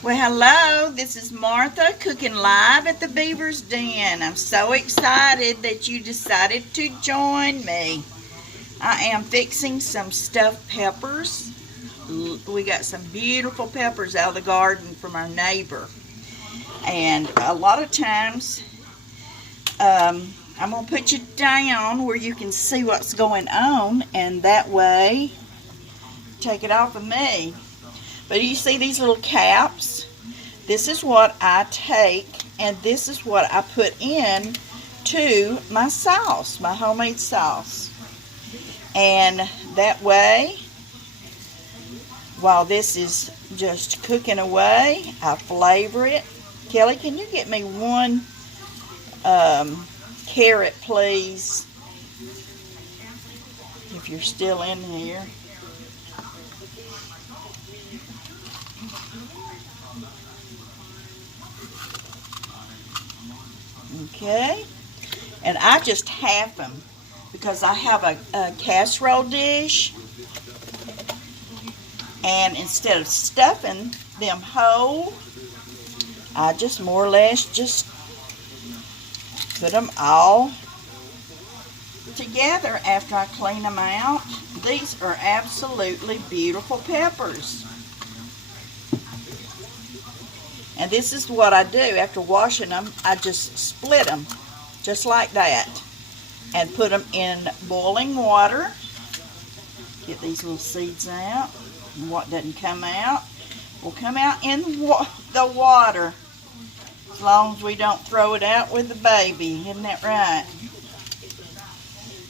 Well, hello, this is Martha cooking live at the Beaver's Den. I'm so excited that you decided to join me. I am fixing some stuffed peppers. We got some beautiful peppers out of the garden from our neighbor. And a lot of times, I'm going to put you down where you can see what's going on, and that way, take it off of me. But you see these little caps? This is what I take, and this is what I put in to my sauce, my homemade sauce. And that way, while this is just cooking away, I flavor it. Kelly, can you get me one carrot, please? If you're still in here. Okay, and I just half them because I have a casserole dish, and instead of stuffing them whole, I just more or less just put them all together after I clean them out. These are absolutely beautiful peppers. And this is what I do after washing them. I just split them just like that and put them in boiling water. Get these little seeds out. And what doesn't come out will come out in the water, as long as we don't throw it out with the baby. Isn't that right?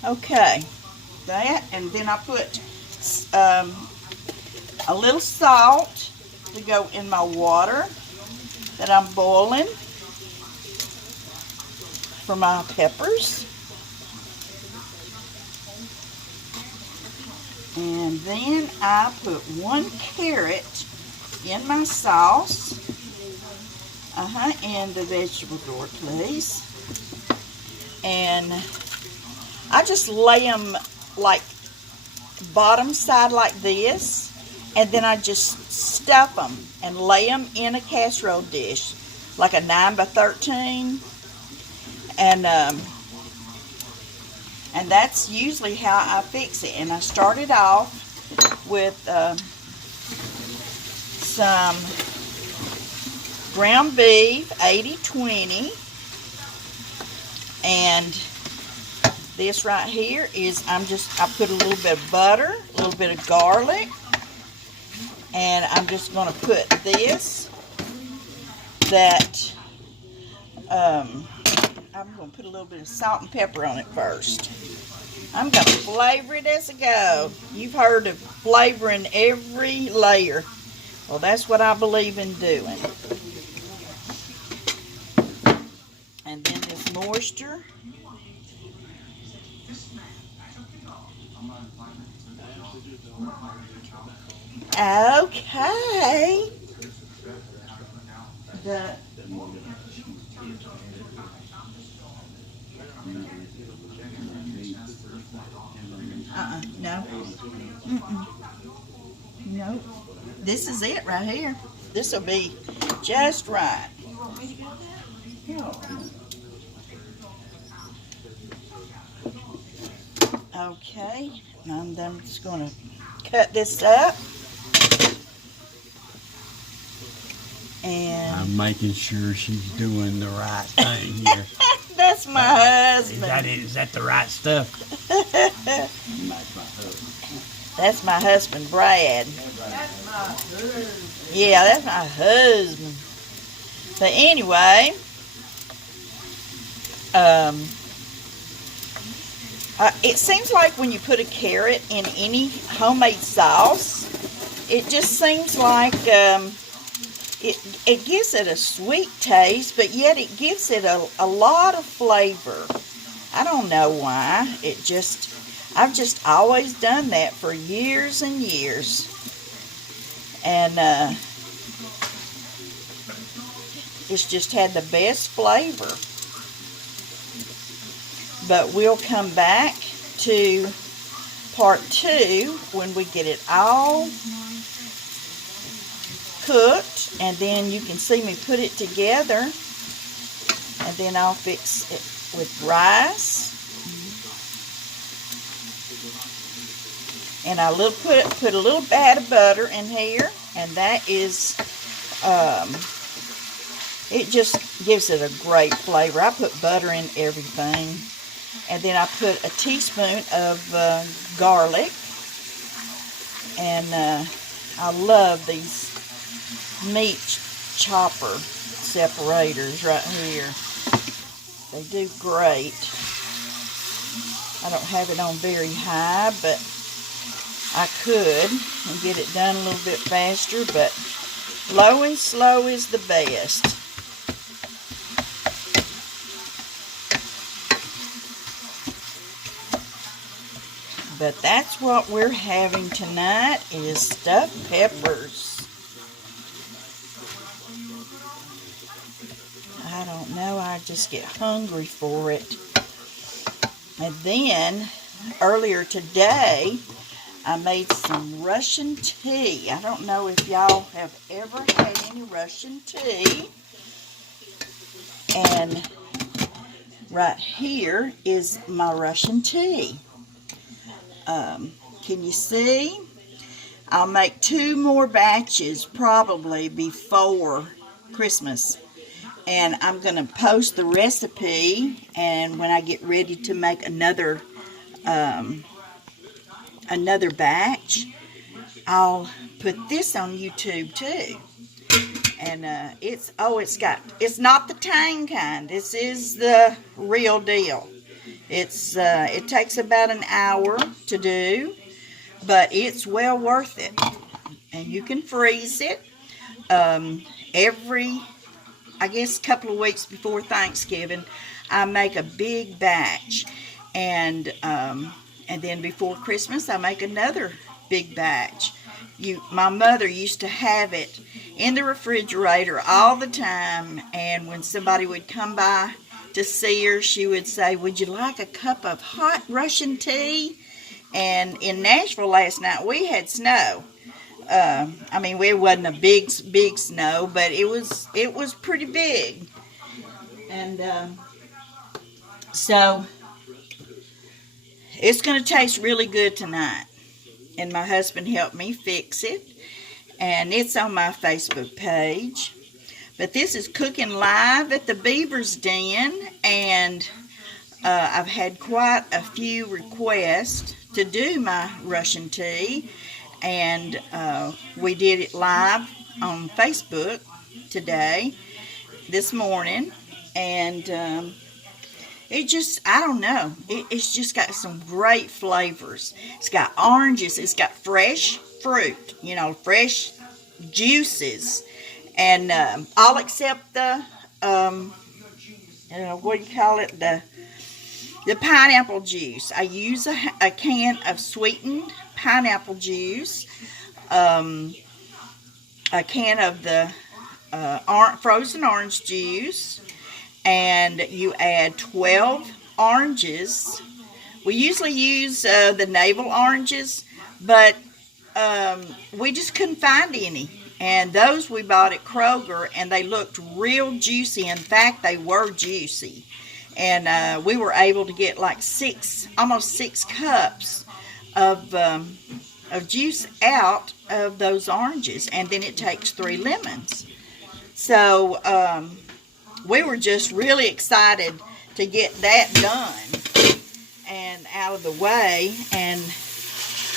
Okay, that, and then I put a little salt to go in my water that I'm boiling for my peppers. And then I put one carrot in my sauce. And the vegetable drawer, please. And I just lay them like bottom side like this, and then I just stuff them and lay them in a casserole dish, like a 9 by 13, and that's usually how I fix it. And I started off with some ground beef, 80/20, and this right here is I put a little bit of butter, a little bit of garlic, and I'm just going to put this I'm going to put a little bit of salt and pepper on it first. I'm going to flavor it as I go. You've heard of flavoring every layer. Well, that's what I believe in doing. And then this moisture. Okay. No. Nope. This is it right here. This will be just right. Okay, and I'm just going to cut this up. And I'm making sure she's doing the right thing here. That's my husband. Is that the right stuff? That's my husband, Brad. That's my husband. Yeah, that's my husband. But anyway, it seems like when you put a carrot in any homemade sauce, it just seems like it gives it a sweet taste, but yet it gives it a lot of flavor. I don't know why. I've just always done that for years and years. And it's just had the best flavor. But we'll come back to part 2 when we get it all cooked, and then you can see me put it together, and then I'll fix it with rice. And I put a little pat of butter in here, and that is, it just gives it a great flavor. I put butter in everything. And then I put a teaspoon of garlic. And I love these meat chopper separators right here. They do great. I don't have it on very high, but I could and get it done a little bit faster, but low and slow is the best. But that's what we're having tonight, is stuffed peppers. I don't know, I just get hungry for it. And then, earlier today, I made some Russian tea. I don't know if y'all have ever had any Russian tea. And right here is my Russian tea. Can you see? I'll make 2 more batches probably before Christmas. And I'm going to post the recipe, and when I get ready to make another batch, I'll put this on YouTube too. And it's not the Tang kind. This is the real deal. It takes about an hour to do, but it's well worth it. And you can freeze it every, I guess, couple of weeks before Thanksgiving. I make a big batch, and then before Christmas I make another big batch. My mother used to have it in the refrigerator all the time, and when somebody would come by to see her, she would say, "Would you like a cup of hot Russian tea?" And in Nashville last night we had snow. I mean, it wasn't a big snow, but it was pretty big. And so it's going to taste really good tonight. And my husband helped me fix it, and it's on my Facebook page. But this is cooking live at the Beaver's Den, and I've had quite a few requests to do my Russian tea, and we did it live on Facebook this morning, and it just, I don't know, it's just got some great flavors. It's got oranges, it's got fresh fruit, fresh juices, and all except the, what do you call it, the pineapple juice. I use a can of sweetened pineapple juice, a can of the frozen orange juice, and you add 12 oranges. We usually use the navel oranges, but we just couldn't find any. And those we bought at Kroger, and they looked real juicy. In fact, they were juicy. And we were able to get like almost 6 cups of juice out of those oranges. And then it takes 3 lemons. So we were just really excited to get that done and out of the way. And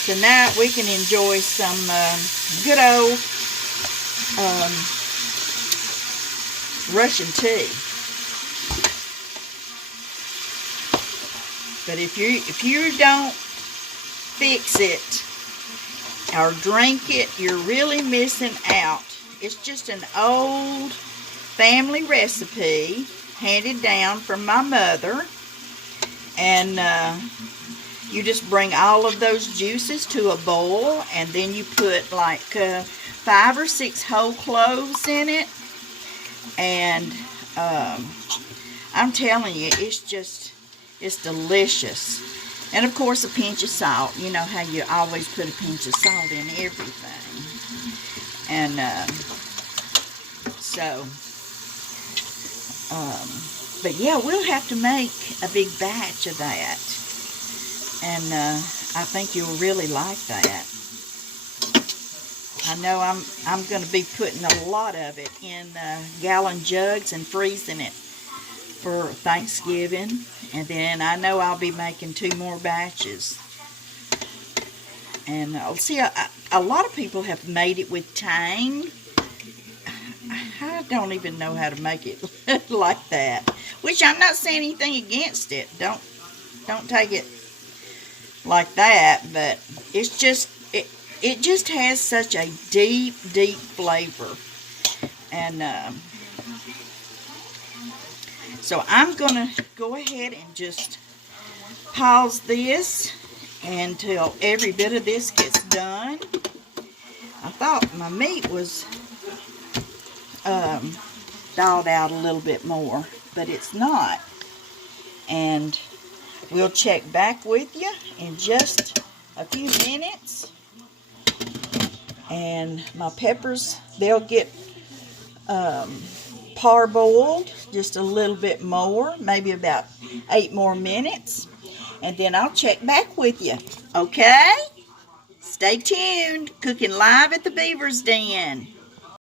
tonight we can enjoy some good old Russian tea. But if you don't fix it or drink it, you're really missing out. It's just an old family recipe handed down from my mother, and you just bring all of those juices to a boil, and then you put like 5 or 6 whole cloves in it, and I'm telling you, it's delicious. And of course a pinch of salt. You know how you always put a pinch of salt in everything. And So, but yeah, we'll have to make a big batch of that. And I think you'll really like that. I know I'm going to be putting a lot of it in gallon jugs and freezing it for Thanksgiving. And then I know I'll be making 2 more batches. And see, a lot of people have made it with Tang. I don't even know how to make it like that. Which I'm not saying anything against it. Don't take it like that. But it's just it just has such a deep flavor. And so I'm gonna go ahead and just pause this until every bit of this gets done. I thought my meat was thawed out a little bit more, but it's not. And we'll check back with you in just a few minutes. And my peppers, they'll get parboiled just a little bit more, maybe about 8 more minutes. And then I'll check back with you. Okay? Stay tuned. Cooking live at the Beaver's Den.